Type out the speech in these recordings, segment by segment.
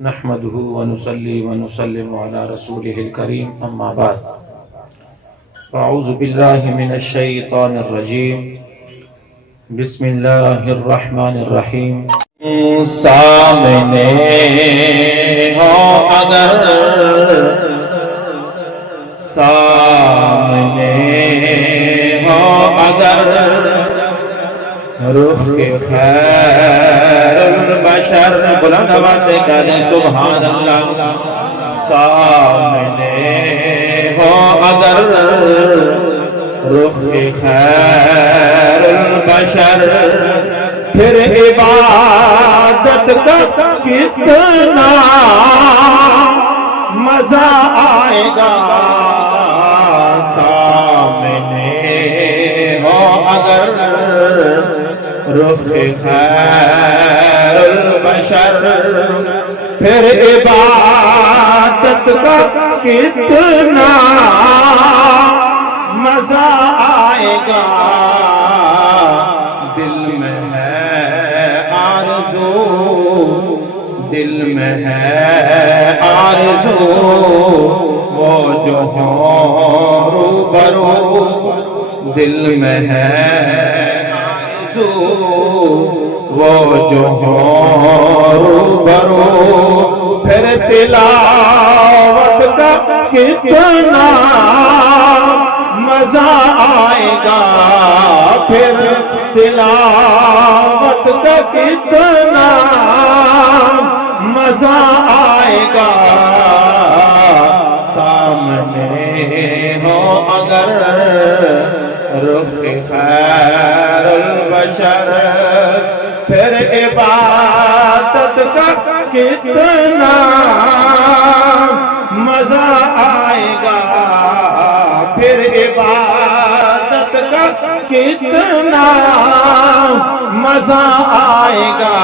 نحمده ونصلي ونسلم على رسوله الكريم اما بعد اعوذ بالله من الشیطان الرجیم بسم اللہ الرحمن الرحیم سامنے ہو اگر سامنے ہو اگر رخ خیر البشر بلند آواز سے کہنے سبحان اللہ سامنے ہو اگر رخ خیر البشر پھر عبادت کا کتنا مزہ آئے گا سامنے ہو اگر رخ خیر البشر پھر عبادت کا کتنا مزہ آئے گا دل میں ہے آرزو دل میں ہے آرزو وہ جو ہوں روبرو دل میں ہے وہ جو روبرو پھر تلاوت کا کتنا مزہ آئے گا پھر تلاوت کا کتنا مزہ آئے گا سامنے ہو اگر رخ خیر البشر پھر عبادت کا کتنا مزہ آئے گا پھر عبادت کا کتنا مزہ آئے گا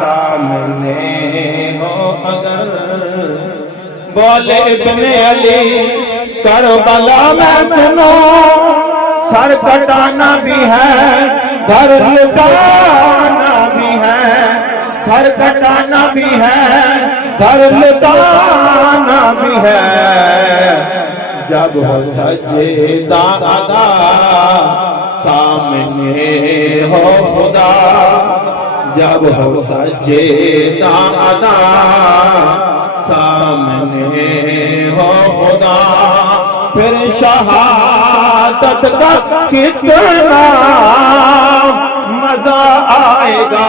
سامنے ہو اگر بولے ابن علی کربلا میں سنو سر کٹانا بھی ہے گھر لٹانا بھی ہے سر کٹانا بھی ہے گھر لٹانا بھی ہے جب ہو سجدہ ادا سامنے ہو خدا جب ہو سجدہ ادا سامنے ہو خدا پھر شہادت کا کتنا مزہ آئے گا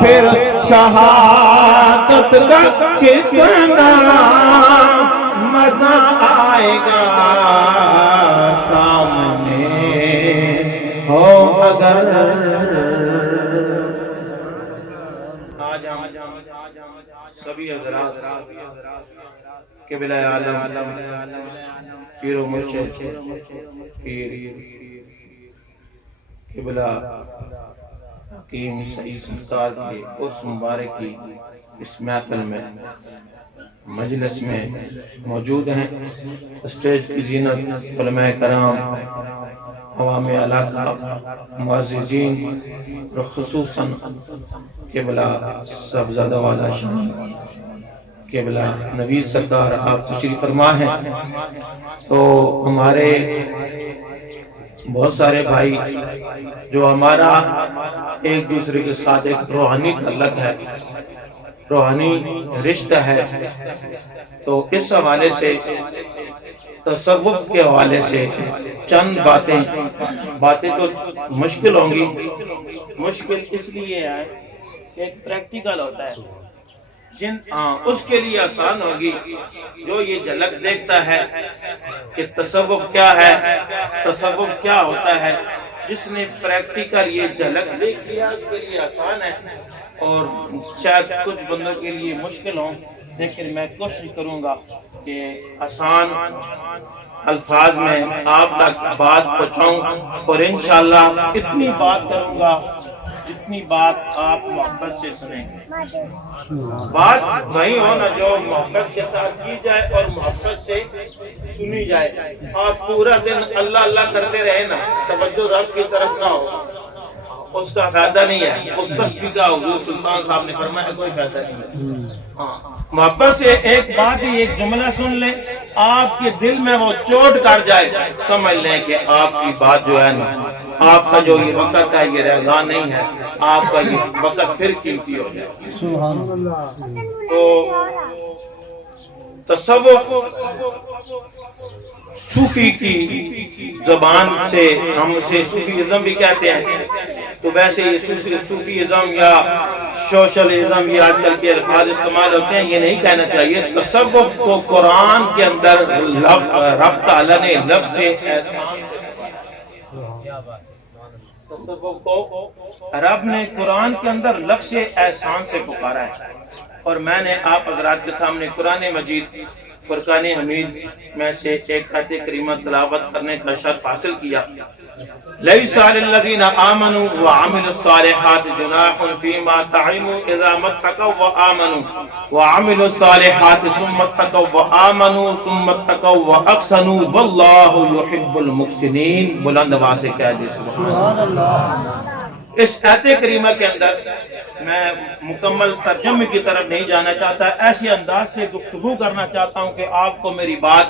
پھر شہادت کا کتنا مزہ آئے گا سامنے ہو اگر سبھی حضرات قبلہ عالم پیر و مرشد پیر قبلہ حکیم سعید سرکار کے عرس مبارک کی اس محفل میں مجلس میں موجود ہیں اسٹیج کی زینت علماء کرام عوام علاقہ معززین اور خصوصاً قبلہ صاحبزادہ والا شان قبلہ نوید سرکار آپ تشریف فرما ہیں تو ہمارے بہت سارے بھائی جو ہمارا ایک دوسرے کے ساتھ ایک روحانی تعلق ہے روحانی رشتہ ہے تو اس حوالے سے تصوف کے حوالے سے چند باتیں تو مشکل ہوں گی مشکل اس لیے ہے کہ ایک پریکٹیکل ہوتا ہے اس کے لیے آسان ہوگی جو یہ جھلک دیکھتا ہے کہ تصوف کیا ہے تصوف کیا ہوتا ہے جس نے پریکٹیکل یہ جھلک دیکھ لیا اس کے لیے آسان ہے اور شاید کچھ بندوں کے لیے مشکل ہوں لیکن میں کوشش کروں گا کہ آسان الفاظ میں آپ تک بات پہنچاؤں اور انشاءاللہ اتنی بات کروں گا جتنی بات آپ محبت سے سنیں گے بات وہی ہونا جو محبت کے ساتھ کی جائے اور محبت سے سنی جائے آپ پورا دن اللہ اللہ کرتے رہے نا توجہ رب کی طرف نہ ہو اس کا فائدہ نہیں ہے، اس تسبیح کا حضور سلطان صاحب نے فرمایا کوئی فائدہ نہیں ہے۔ ہاں محبت سے ایک بات ہی ایک جملہ سن لیں، آپ کے دل میں وہ چوٹ کر جائے، سمجھ لیں کہ آپ کی بات جو ہے نا، آپ کا جو یہ وقت ہے یہ رہگاں نہیں ہے، آپ کا یہ وقت پھر قیمتی ہو جائے۔ سبحان اللہ۔ تو تصوف صوفی کی زبان سے ہم اسے صوفیزم بھی کہتے ہیں، تو ویسے یہ صوفیزم یا سوشلزم یہ آج کل کے الفاظ استعمال ہوتے ہیں، یہ نہیں کہنا چاہیے۔ تصوف کو قرآن کے اندر رب تعالیٰ نے لفظ سے احسان، تصوف کو رب نے قرآن کے اندر لفظ سے احسان سے پکارا ہے، اور میں نے آپ حضرات کے سامنے قرآن مجید فرقان حمید میں سے ایک آیت کریمہ تلاوت کرنے کا شرف حاصل کیا۔ لیس علی الذین آمنوا وعملوا الصالحات جناح فیما طعموا اذا ما اتقوا وآمنوا وعملوا الصالحات ثم اتقوا وآمنوا ثم اتقوا واحسنوا واللہ یحب المحسنین۔ بلند آواز سے کہہ دیں سبحان اللہ۔ اس آیت کریمہ کے اندر میں مکمل ترجمے کی طرف نہیں جانا چاہتا، ایسے انداز سے گفتگو کرنا چاہتا ہوں کہ آپ کو میری بات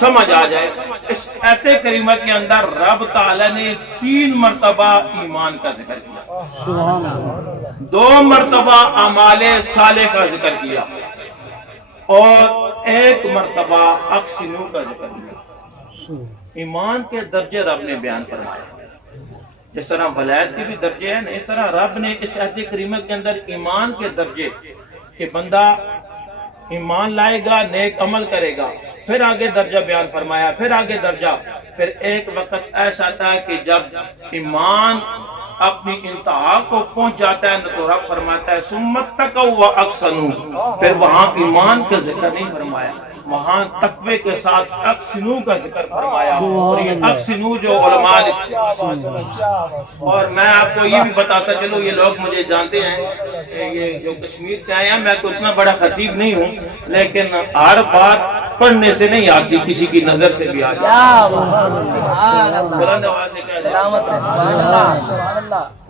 سمجھ آ جائے۔ اس آیت کریمہ کے اندر رب تعالی نے 3 مرتبہ ایمان کا ذکر کیا، سبحان اللہ۔ 2 مرتبہ اعمال صالح کا ذکر کیا، اور 1 مرتبہ احسنوا کا ذکر کیا۔ ایمان کے درجے رب نے بیان فرمائے، جس طرح ولایت کے بھی درجے ہیں، اس طرح رب نے اس آیت کریمہ کے اندر ایمان کے درجے کہ بندہ ایمان لائے گا، نیک عمل کرے گا، پھر آگے درجہ بیان فرمایا، پھر آگے درجہ، پھر ایک وقت ایسا آتا ہے کہ جب ایمان اپنی انتہا کو پہنچ جاتا ہے تو رب فرماتا ہے ثم اتقوا واحسنوا، پھر وہاں ایمان کا ذکر نہیں فرمایا، وہاں تقوی کے ساتھ احسنوا کا ذکر فرمایا۔ اور یہ احسنوا جو علماء اور میں آپ کو یہ بھی بتاتا چلو، یہ لوگ مجھے جانتے ہیں کہ یہ جو کشمیر سے آئے ہیں، میں تو اتنا بڑا خطیب نہیں ہوں، لیکن ہر بات پڑھنے سے نہیں آتی، کسی کی نظر سے بھی آ جاتی۔ بلند آواز سے کہہ دیں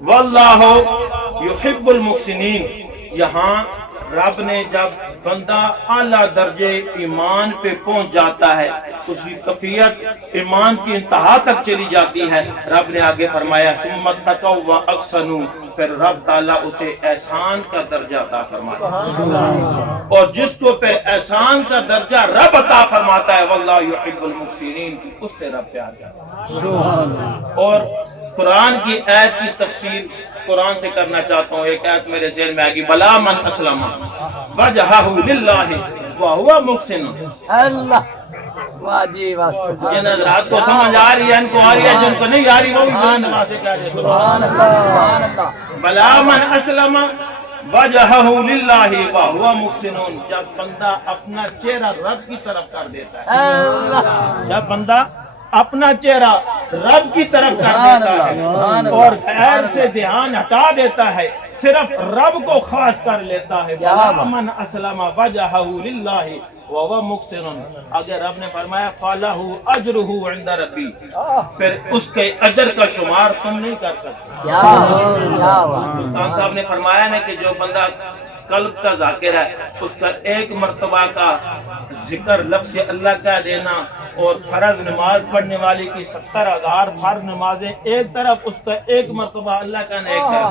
واللہ یحب المحسنین۔ یہاں رب نے جب بندہ اعلیٰ درجے ایمان پہ پہنچ جاتا ہے، اس کی کیفیت ایمان کی انتہا تک چلی جاتی ہے، رب نے آگے فرمایا ثم اتقوا واحسنوا، پھر رب تعالیٰ اسے احسان کا درجہ عطا فرماتا، اور جس کو پہ احسان کا درجہ رب عطا فرماتا ہے واللہ یحب المحسنین، اس سے رب پیار کرتا ہے۔ اور قرآن کی آیت کی تفسیر قرآن سے کرنا چاہتا ہوں، ایک آیت میرے ذہن میں آگی، بلا من اسلم وجہہ للہ وہو محسن۔ اللہ واجی واہ، جن حضرات کو سمجھ آ رہی ہے ان کو آ رہی ہے، جن کو نہیں آ رہی وہ بھی بلند آواز سے کہہ دے سبحان اللہ سبحان اللہ۔ بلا من اسلم وجہہ للہ وہو محسن، جب بندہ اپنا چہرہ رب کی طرف کر دیتا ہے، اللہ جب بندہ اپنا چہرہ رب کی طرف کر دیتا ہے اور غیر سے دھیان ہٹا دیتا ہے، صرف رب کو خاص کر لیتا ہے، من اسلم وجہہ للہ وہو محسن، اگر رب نے فرمایا فَلَهُ أَجْرُهُ عِنْدَ رَبِّي، پھر اس کے اجر کا شمار تم نہیں کر سکتے۔ سلطان صاحب نے فرمایا ہے کہ جو بندہ قلب کا ذاکر ہے، اس کا 1 مرتبہ کا ذکر لفظ اللہ کہہ دینا، اور فرض نماز پڑھنے والے کی 70,000 فرض نمازیں ایک طرف، اس کا 1 مرتبہ اللہ کا ایک طرف۔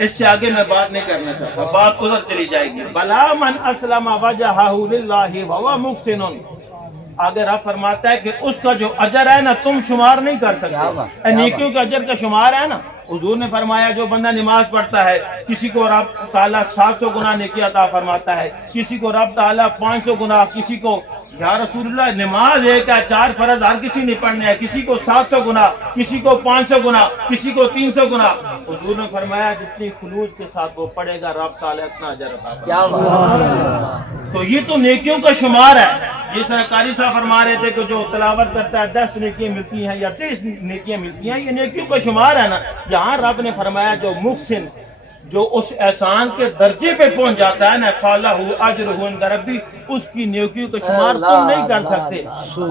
اس سے آگے میں بات نہیں کرنا چاہتا، بات ادھر چلی جائے گی۔ بلا من اسلم وجہہ للہ وہو محسن، آگے رب فرماتا ہے کہ اس کا جو اجر ہے نا تم شمار نہیں کر سکتے، نیکیوں کے اجر کا شمار ہے نا، حضور نے فرمایا جو بندہ نماز پڑھتا ہے کسی کو رب تعالیٰ 700 گنا نیکی عطا فرماتا ہے، کسی کو رب تعالیٰ 500 گنا، کسی کو یا رسول اللہ نماز ایک ہے، 4 فرض ہر کسی نے پڑھنے ہیں، کسی کو 700 گنا، کسی کو 500 گنا، کسی کو 300 گنا۔ حضور نے فرمایا جتنی خلوص کے ساتھ وہ پڑھے گا رب تعالیٰ اتنا اجر عطا فرماتا۔ تو یہ تو نیکیوں کا شمار ہے، جس طرح قاری صاحب فرما رہے تھے کہ جو تلاوت کرتا ہے 10 نیکیاں ملتی ہیں یا 30 نیکیاں ملتی ہیں، یہ نیکیوں کا شمار ہے نا۔ جہاں رب نے فرمایا جو محسن، جو اس احسان کے درجے پہ پہنچ جاتا ہے نا فَلَهُ أَجْرُهُ عِندَ رَبِّهِ، اس کی نیکیوں کا شمار تم نہیں کر سکتے،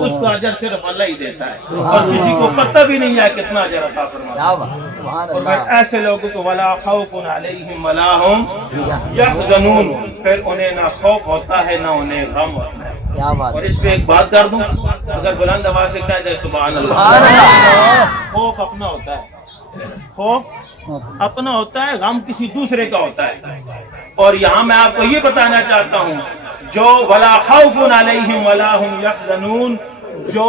اس کا اجر صرف اللہ ہی دیتا ہے، اور کسی کو پتہ بھی نہیں ہے کتنا اجر عطا فرماتا ہے۔ سبحان اور اللہ، پھر ایسے لوگوں کو وَلَا خَوْفٌ عَلَيْهِمْ وَلَا هُمْ يَحْزَنُونَ، پھر انہیں نہ خوف ہوتا ہے نہ انہیں غم ہوتا ہے۔ کیا بات اور اس پہ ایک بات کر دوں، اگر بلند آواز سے کہہ دے سبحان اللہ، سبحان اللہ، خوف اپنا ہوتا ہے، خوف اپنا ہوتا ہے، غم کسی دوسرے کا ہوتا ہے۔ اور یہاں میں آپ کو یہ بتانا چاہتا ہوں، جو وَلَا خَوْفٌ عَلَيْهِمْ وَلَا هُمْ يَحْزَنُونَ، جو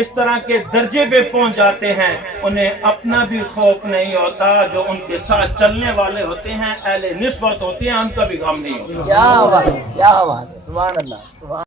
اس طرح کے درجے پہ پہنچ جاتے ہیں انہیں اپنا بھی خوف نہیں ہوتا، جو ان کے ساتھ چلنے والے ہوتے ہیں اہل نسبت ہوتے ہیں ان کا بھی غم نہیں ہوتا۔ کیا بات، کیا بات، سبحان اللہ، سبحان